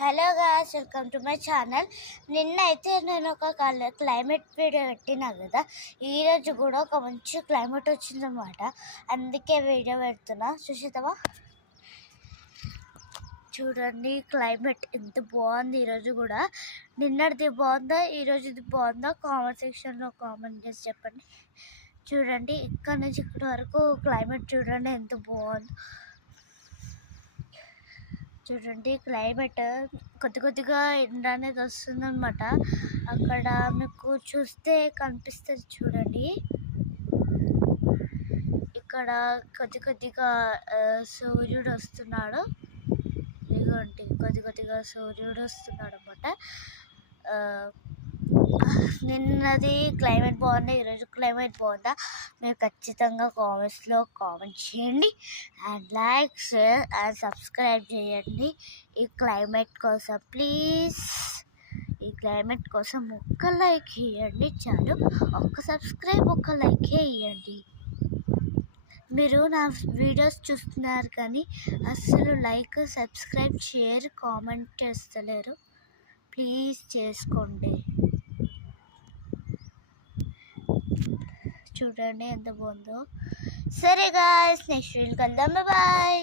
Hello guys, welcome to my channel. నిన్నైతే నేను ఒక క్లైమేట్ వీడియో పెట్టినా కదా. ఈరోజు కూడా ఒక మంచి క్లైమేట్ వచ్చిందన్నమాట. అందుకే వీడియో పెడుతున్నా. చూసేద్దామా? చూడండి క్లైమేట్ ఎంత బాగుంది. ఈరోజు కూడా నిన్నటిది బాగుందా ఈరోజుది బాగుందా కామెంట్ సెక్షన్లో కామెంట్ చేసి చెప్పండి. చూడండి ఇక్కడ నుంచి ఇక్కడ వరకు క్లైమేట్ చూడండి ఎంత బాగుంది. చూడండి క్లైమేట్ కొద్దిగా ఎండ అనేది వస్తుందన్నమాట. అక్కడ మీకు చూస్తే కనిపిస్తుంది. చూడండి ఇక్కడ కొద్దిగా సూర్యుడు వస్తున్నాడు. ఇదిగోండి కొద్దిగా సూర్యుడు వస్తున్నాడు అన్నమాట. నిన్నది క్లైమేట్ బాగుంది, ఈరోజు క్లైమేట్ బాగుందా? మీరు ఖచ్చితంగా కామెంట్స్లో కామెంట్ చేయండి. And like, share and subscribe చేయండి ఈ క్లైమేట్ కోసం. ప్లీజ్ ఈ క్లైమేట్ కోసం ఒక్క లైక్ ఇవ్వండి చాలు. ఒక్క సబ్స్క్రైబ్, ఒక్క లైక్ ఇవ్వండి. మీరు నా వీడియోస్ చూస్తున్నారు కానీ అస్సలు లైక్, సబ్స్క్రైబ్, షేర్, కామెంట్ చేస్తలేరు. ప్లీజ్ చేసుకోండి. చూడండి ఎంత బాగుందో. సరే గాయ్స్, నెక్స్ట్ వీడియోకి వెళ్దాం. బాయ్.